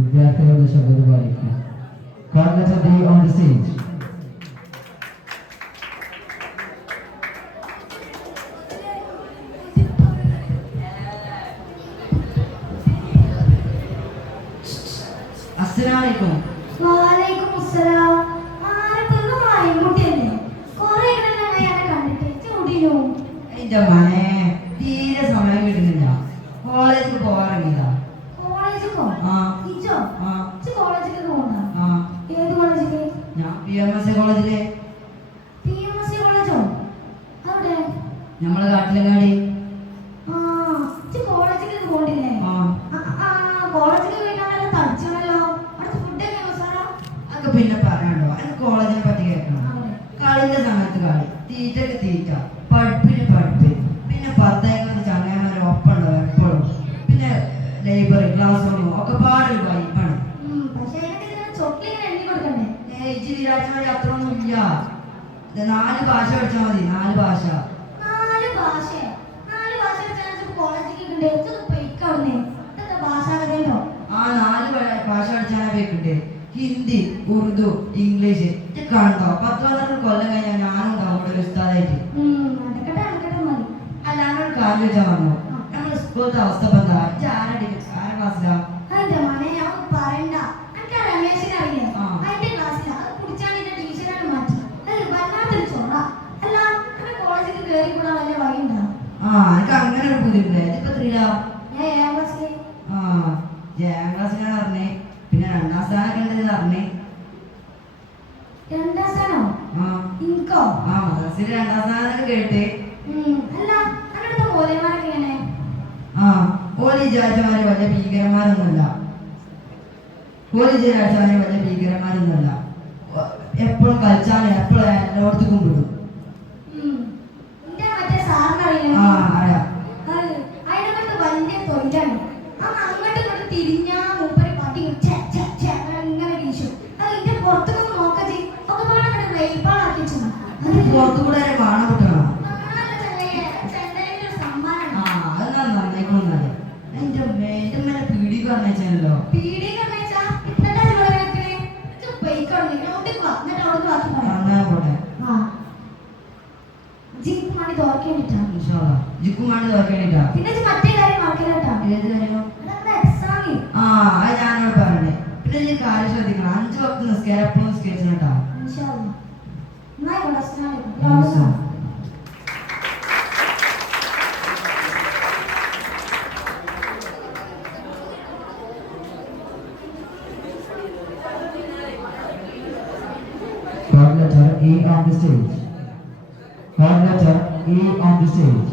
വിദ്യാർത്ഥികളുടെ ശബ്ദം പാലിക്കുക. Congress day on the stage. അസ്സലാമലൈക്കും. വലൈക്കും അസ്സലാം. ആരൊക്കെ മൈമുട്ടിയല്ലേ? കുറേ ഞാൻ കണ്ടിട്ട് ചൂടിനു. എന്റെ മോനെ തീരെ സമയം കിട്ടുന്നില്ല. കോളേജിൽ പോകാറില്ല. കോളേജിക്കോ? ആ ഇച്ചോ? ആ ഇച്ച് കോളേജിലേക്ക് പോകണ്ട. ആ ഏത് കോളേജിലേക്ക്? ഞാൻ PMS കോളേജില്. PMC കോളേജോ? അവിടെ? നമ്മളെ കാട്ടിലങ്ങാടി. ആ ഇച്ച് കോളേജിലേക്ക് പോകണ്ടില്ലേ? ആ കോളേജിലേക്ക് പോയിട്ടാണല്ലോ തടിച്ചാണല്ലോ. അവിടുത്തെ ഫുഡൊക്കെ മസാല? അതൊക്കെ പിന്നെ പറയണ്ടോ. എനിക്ക് കോളേജിനെ പറ്റി കേൾക്കണം. കളിന്റെ സമയത്ത് കളി, തീറ്റക്ക് തീറ്റ, പഠിപ്പിന് പഠിപ്പ്, പിന്നെ 10 ചങ്ങായിമാരെ ഒപ്പം ഉണ്ടാവും എപ്പോഴും. പിന്നെ ലൈബ്രറി ക്ലാസ് റൂം ഒക്കെ പാടൊരു വൈബാണ്. പക്ഷേ ഇതിന് ചൊക്ലിങ്ങനെ എണ്ണി കൊടുക്കണ്ടേ? ഇച്ചിരി വിരാജമാരി അത്ര ഒന്നും ഇല്ല. 4 ഭാഷ പഠിച്ചാൽ മതി. 4 ഭാഷ. 4 ഭാഷയോ? 4 ഭാഷ പഠിച്ചാൽ കോളേജിലേക്ക് ഉണ്ട്. ഇതൊക്കെ പൊയ്ക്കാവുന്നേ. ഇതൊക്കെ ഭാഷാകഥയുണ്ടോ? ആ 4 ഭാഷ പഠിച്ചാൽ വെക്കുന്നുണ്ട്. ഹിന്ദി, ഉറുദു, ഇംഗ്ലീഷ്. ഇത് കണ്ടോ 10-12 കൊല്ലം കഴിഞ്ഞാൽ ഞാനും ഉണ്ടാവും ഇവിടെ ഒരു ഉസ്താദായിട്ട്. നടക്കട്ടെ മതി. അല്ല ഞാനൊരു കാര്യം വെച്ചാൽ പറഞ്ഞു. നമ്മൾ സ്കൂളത്തെ അവസ്ഥ ഇപ്പൊ എന്താ? ആരെ ക്ലാസ്സിലാ? അതിന്റെ മോനെ അവൻ പറയണ്ട. എനിക്ക് ആ രമേശിനെ അറിയില്ലേ? ആ. അതിന്റെ ക്ലാസ്സിലാ. അത് കുടിച്ചാൽ ഇതിന്റെ ടീച്ചറാണ് മാറ്റി. അത് വല്ലാത്തൊരു ചൊറ. അല്ല അങ്ങനെ കോളേജിൽ കയറി കൂടാൻ വല്ല വഴിയുണ്ടോ? എനിക്ക് അങ്ങനെ ഒരു ബുദ്ധിമുട്ടില്ല. ഇതിപ്പോ 3-ലാ? ഞാൻ 7ാം ക്ലാസ്സിൽ. 7ാം ക്ലാസ്സിലാണ് പറഞ്ഞേ. പിന്നെ 2ാം സ്ഥാനമൊക്കെ ഉണ്ടെന്ന് പറഞ്ഞേ. 2ാം സ്ഥാനോ? ഇൻകോ? മദ്രസയിൽ 2ാം സ്ഥാനമൊക്കെ കേട്ട്. അല്ല അങ്ങനത്തെ മോലേമാരൊക്കെ എങ്ങനെ? ഓല് വിചാരിച്ചമാര് വലിയ ഭീകരന്മാരൊന്നുമല്ല. എപ്പോഴും കളിച്ചാലും എപ്പോഴും എല്ലായിടത്തും കൊണ്ടുവിടും. എന്റെ മറ്റേ സാറിനറിയില്ല. അറിയാം. അതിനെക്കൊണ്ട് വലിയ തൊഴിലാണ്. അങ്ങോട്ടും ഇങ്ങോട്ടും തിരിഞ്ഞാ മൂപ്പര് പതി ഇങ്ങനെ വീശും. അത് ഇതിന്റെ പുറത്തൊക്കെ നോക്കുക ചെയ്യും. ഒക്കെ പാടെ വെയിപ്പാളാക്കി വെച്ചു. പുറത്തുകൂടെ വാണ പൊട്ടണം. സമ്മാനം അത് നന്നായിക്കൊണ്ടാണ്. എന്റെ മേലെ പീടി പറഞ്ഞല്ലോ. ജിക്കുമാണ്ടി തോർക്കേണ്ടിട്ടാ. പിന്നെ മറ്റേ കാര്യം മറക്കലട്ടാ. ഏത് കാര്യം? എക്സാമി. അത് ഞാനോട് പറയണേ. പിന്നെ ഈ കാര്യം ശ്രദ്ധിക്കണം. 5 വക്ത് നിസ്കാരം എപ്പോഴും നിസ്കരിച്ചിട്ടാ. God letter A on the stage. God letter A on the stage.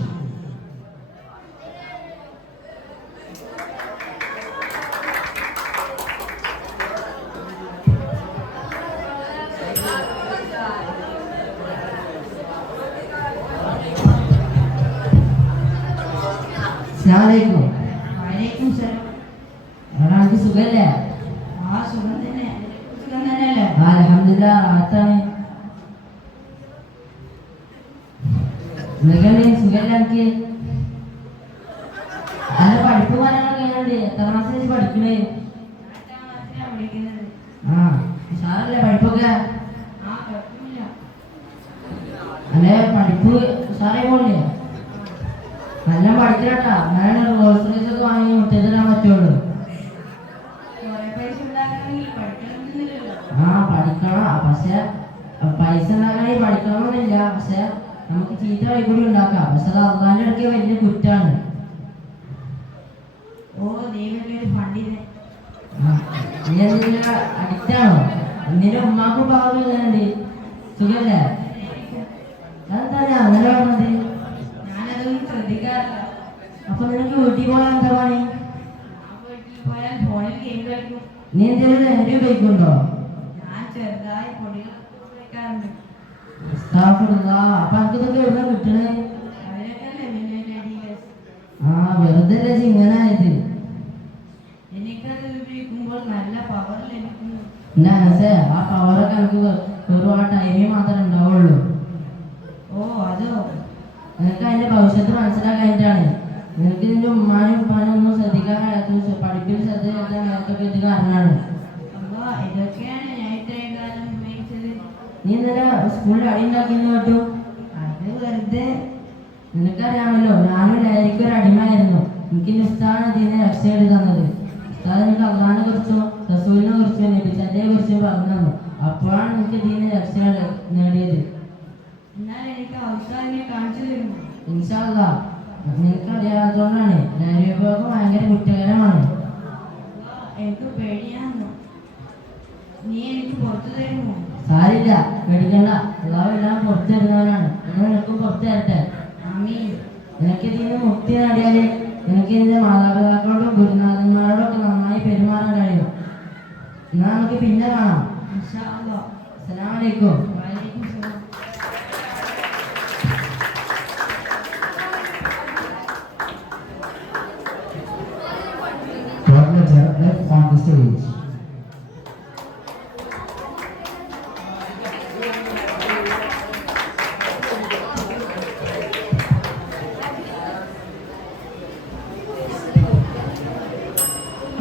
അസ്സലാമു വലൈക്കും സലാം. അനക്ക് സുഖല്ലേ? സുഖം തന്നെ. സുഖം തന്നെയല്ലേ? അൽഹംദുലില്ലാഹ് റാഹത്താണ്. സുഖല്ലേ എനിക്ക്? അല്ല പഠിപ്പ് കാര്യങ്ങളൊക്കെ എങ്ങനെയുണ്ട്? എത്ര മാസം വെച്ച് പഠിക്കണേ? ഉഷാറല്ലേ പഠിപ്പൊക്കെ? അല്ലെ പഠിപ്പ് ഉഷാറായി പോണില്ലേ? നല്ല പഠിക്കണട്ടാ. ഞാൻ റോൾസ് റോയ്സ് ഒക്കെ വാങ്ങി മുറ്റത്ത് തരാൻ പറ്റുള്ളൂ. പഠിക്കണം. പക്ഷെ പൈസ ഉണ്ടാക്കണമെങ്കിൽ പഠിക്കണമെന്നില്ല. പക്ഷെ നമുക്ക് ചീത്ത വഴി കൂടി ഉണ്ടാക്കാം. പക്ഷെ അത് അള്ളാന്റെ ഇടയ്ക്ക് വലിയ കുറ്റാണ്. നീ എന്തെങ്കിലും അഡിക്റ്റാണോ? നിന്റെ ഉമ്മാക്കും പാവം എങ്ങനെയുണ്ട്? സുഖല്ലേ? അതെന്താ ഞാൻ അങ്ങനെ പറഞ്ഞത്? ഞാനതൊന്നും ശ്രദ്ധിക്കാറില്ല. അപ്പൊ നിനക്ക് വീട്ടിൽ പോയാൽ എന്താ പണി? പോയാൽ ഫോണിൽ ഗെയിം കളിക്കും. നീ എന്തെങ്കിലും ലഹരി ഉപയോഗിക്കുന്നുണ്ടോ? ഞാൻ ചെറുതായി പൊടികളൊക്കെ ഉപയോഗിക്കാറുണ്ട്. അപ്പൊ എനിക്ക് ഇതൊക്കെ എവിടെ കിട്ടണേ? വെറുതെ ഇങ്ങനെ ആയത്. എനിക്കത് ഉപയോഗിക്കുമ്പോൾ നല്ല പവർ ലഭിക്കുന്നു. ആ പവറൊക്കെ എനിക്ക് വെറും ആ ടൈമിൽ മാത്രമേ ഉണ്ടാവുള്ളൂ. അതോ? നിനക്ക് അതിന്റെ ഭവിഷ്യത്ത് മനസ്സിലാക്കാനായിട്ടാണ്. നിനക്ക് നിന്റെ ഉമ്മാനും ഉപ്പാനും ഒന്നും ശ്രദ്ധിക്കാൻ കഴിയാത്ത പഠിപ്പിൽ ശ്രദ്ധ ചെലുത്താൻ കഴിയാത്തൊക്കെ ചെയ്തിട്ട് കാരണമാണ്. ഇതൊക്കെയാണ് ഞാൻ ഇത്രയും കാലം ഉപയോഗിച്ചത്. നീ ഇന്നലെ സ്കൂളിൽ അടി ഉണ്ടാക്കിയെന്ന് കേട്ടു. അത് വെറുതെ. നിനക്കറിയാമല്ലോ, ഞാനും ലഹരിക്ക് ഒരു അടിമയായിരുന്നു. എനിക്ക് ഉസ്താദാണ് ഇതിനെ രക്ഷ എഴുതി തന്നത്. ഉസ്താദ് എനിക്ക് അള്ളാഹിനെ കുറിച്ചും റസൂലിനെ കുറിച്ചും നബിച്ചതിനെ കുറിച്ചും പറഞ്ഞു തന്നു. അപ്പോഴാണ് എനിക്ക് ഇതിനെ രക്ഷ നേടിയത്. എന്നാൽ എനിക്ക് അവസാനം കാണിച്ചു തരുമോ? ഇൻഷാ അല്ലാ. നിനക്കറിയാത്തതുകൊണ്ടാണ്. ലഹരി ഉപയോഗം ഭയങ്കര കുറ്റകരമാണ്. എനിക്ക് പേടിയാണോ? നീ എനിക്ക് പുറത്തു തരുമോ? സാരില്ല, പേടിക്കണ്ട. അള്ളാഹു എല്ലാം പുറത്തു തരുന്നവനാണ്. നിങ്ങൾ നിനക്കും പുറത്തു തരട്ടെ. അമ്മീ. നിനക്ക് ഇതിന് മുക്തി നേടിയാല് നിനക്ക് നിന്റെ മാതാപിതാക്കളോടും ഗുരുനാഥന്മാരോടും ഒക്കെ നന്നായി പെരുമാറാൻ കഴിയും. എന്നാ നമുക്ക് പിന്നെ കാണാം. ഇൻഷാ അല്ലാഹ്. അസ്സലാമു അലൈക്കും. വഅലൈക്കും സലാം. Coordinator left on the stage.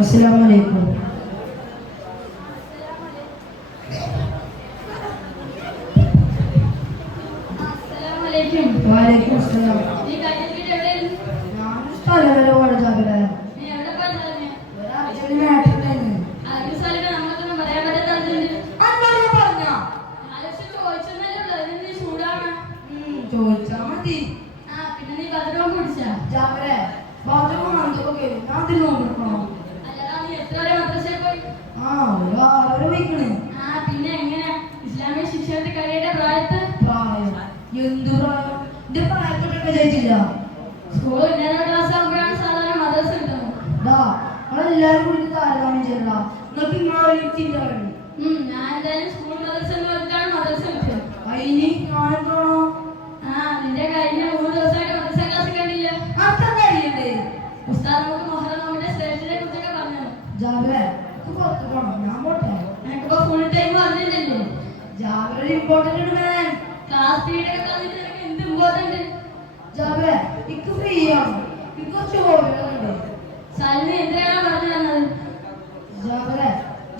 അസ്സലാമു അലൈക്കും. അസ്സലാമലൈക്കും. വഅലൈക്കും സലാം. നീ കഴിഞ്ഞിട്ട് എവിടെയായിരുന്നു? ഞാൻ സ്ഥലം വരെ ഓടാ ജാബിലെ. നീ എവിടെ പോയതാ? ഒരു അർജന്റ് മാറ്റർ ഉണ്ടായിരുന്നു. ആയുസാലിക്ക് നമുക്കൊന്നും പറയാൻ പറ്റാത്തത്. അന്നോട് പറഞ്ഞോ? ആയുസ് ചോദിച്ചെന്നല്ലേ ഉള്ളൂ. അതിന് നീ ചൂടാണ്. ചോദിച്ചാ മതി. പിന്നെ നീ ഭദ്രവും കുടിച്ചാ? ജാബിലെ ബാത്റൂം വന്നതൊക്കെ ഞാൻ അതിൽ നോക്കണം. അല്ലടാ, നീ എത്ര വരെ മദ്രസയിൽ പോയി? ഒരു 6 വയ്ക്കണേ. പിന്നെ എങ്ങനെ ഇസ്ലാമിക ശിക്ഷണത്തിൽ കഴിയേണ്ട പ്രായത്ത്? പ്രായം എന്ത് പ്രായം? എന്റെ പ്രായത്തോട്ടൊക്കെ ജയിച്ചില്ല. സ്കൂൾ ഉന്നത ക്ലാസ് ആകുമ്പോഴാണ് സാധാരണ മദ്രസ കിട്ടുന്നത്. നമ്മളെല്ലാരും കൂടി താരതമ്യം ചെയ്യണ്ട. നിങ്ങൾക്ക് ഇങ്ങനെ ചിന്ത വേണം. ഞാൻ എന്തായാലും സ്കൂൾ മദ്രസ എന്ന് പറഞ്ഞിട്ടാണ് മദ്രസ കിട്ടിയത്. അതിന് ഞാനെന്താണോ? നിന്റെ കഴിഞ്ഞ 3 ദിവസമായിട്ട് മദ്രസ ക്ലാസ് കണ്ടില്ല. അർത്ഥം അറിയണ്ടേ? ഉസ്താദ് നമുക്ക് മൊഹറം നോമ്പിന്റെ ശ്രേഷ്ഠതയെ കുറിച്ചൊക്കെ പറഞ്ഞു. ജാബിലെ പുറത്ത് പോണം. ഞാൻ പോട്ടെ. എനിക്കിപ്പോ ഫുൾ ടൈം പറഞ്ഞില്ലല്ലോ. ജാബിലെ ഇമ്പോർട്ടന്റ് മാൻ. ക്ലാസ് പീരീഡ് ഒക്കെ കളഞ്ഞിട്ട് എനിക്ക് എന്ത് ഇമ്പോർട്ടന്റ്? ജാബിലെ ഇക്ക് ഫ്രീ ആണ്. ഇക്ക് കുറച്ച് ഹോബികളുണ്ട്. സലിന് എന്തിനാണ് പറഞ്ഞു തന്നത്? ജാബിലെ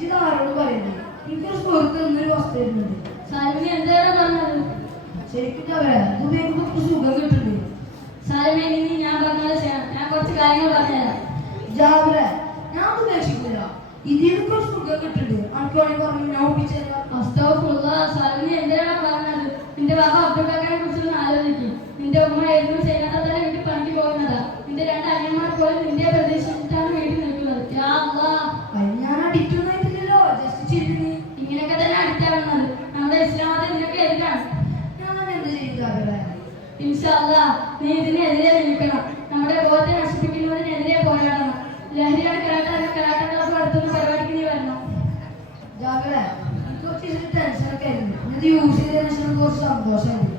ഇത് ആരോട് പറയുന്നത്? എനിക്കൊരു സുഹൃത്ത് എന്നൊരു വസ്തു വരുന്നുണ്ട്. സലിന് എന്തിനാണ് പറഞ്ഞത്? ശരിക്കും ജാബിലെ ഇത് ഉപയോഗിക്കുമ്പോൾ സുഖം കിട്ടുന്നുണ്ട്. സലിനെ ഇനി ഞാൻ പറഞ്ഞത് ചെയ്യണം. ഞാൻ കുറച്ച് കാര്യങ്ങൾ പറഞ്ഞുതരാം. ജാബിലെ ഞാൻ ഉപേക്ഷിക്കില്ല. ഇതിൽ കുറച്ച് സുഖം കിട്ടുന്നുണ്ട്. എനിക്ക് വേണമെങ്കിൽ പറഞ്ഞു ഞാൻ ഒപ്പിച്ചേരാം. സലിന് എന്തിനാണ് പറഞ്ഞത്? നിന്റെ ബാബ അബ്ദുൽക്കാരെ കുറിച്ചൊന്ന് ആലോചിക്കും. നിന്റെ ഉമ്മ എന്നും ചെയ്യാതെ തന്നെ വീട്ടിൽ പണിക്ക് പോകുന്നതാ. നിന്റെ 2 അനിയന്മാർ പോലും നിന്റെ പ്രദേശത്താണ് വീട്ടിൽ നിൽക്കുന്നത്. യാ അല്ലാഹ്. ഞാൻ അഡിക്റ്റൊന്നും ആയിട്ടില്ലല്ലോ. ജസ്റ്റ് ചെയ്തിന്. ഇങ്ങനെയൊക്കെ തന്നെ അടുത്താവുന്നത് നമ്മുടെ ഇസ്ലാം മതം നിനക്ക് എതിരാണ്. ഞാൻ എന്ത് ചെയ്യും ജാബിലെ? ഇൻഷാ അല്ലാഹ് നീ ഇതിനെതിരെ നിൽക്കണം. നമ്മുടെ ബോധത്തെ നശിപ്പിക്കുന്നതിനെതിരെ പോരാടണം. ലഹരിയാണ് കരാട്ട ക്ലാസ് നടത്തുന്ന പരിപാടിക്ക് നീ വരണം. ജാബിലെ കുറച്ച് ടെൻഷനൊക്കെ ആയിരുന്നു. ഇത് യൂസ് ചെയ്തതിനു ശേഷം കുറച്ച് സന്തോഷമായിരുന്നു.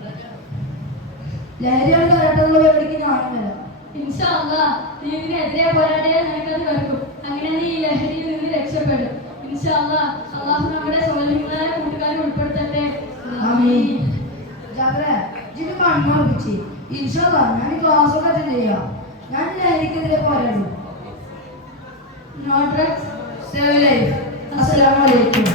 ലഹരിയാണ് കരാട്ടെന്നുള്ള പരിപാടിക്ക് ഞാനും വരാം. ഇൻഷാ അല്ലാഹ് നീ ഇതിനെതിരെ പോരാടിയാൽ നിനക്കത് വെറുക്കും. അങ്ങനെ നീ ഈ ലഹരിയിൽ നിന്ന് രക്ഷപ്പെടും. ഇൻഷാ അല്ലാഹ് അല്ലാഹു നമ്മുടെ സൗലഭ്യങ്ങളായ കൂട്ടുകാരെ ഉൾപ്പെടുത്തട്ടെ. ആമീൻ. ജാബിലെ ഇത് കണ്ണുറപ്പിച്ച് ഇൻഷാ അല്ലാഹ് ഞാൻ ക്ലാസ്സൊക്കെ അറ്റൻഡ് ചെയ്യാം. ഞാൻ ലഹരിക്കെതിരെ പോരാടും. No drugs, save life. അസ്സലാമു അലൈക്കും.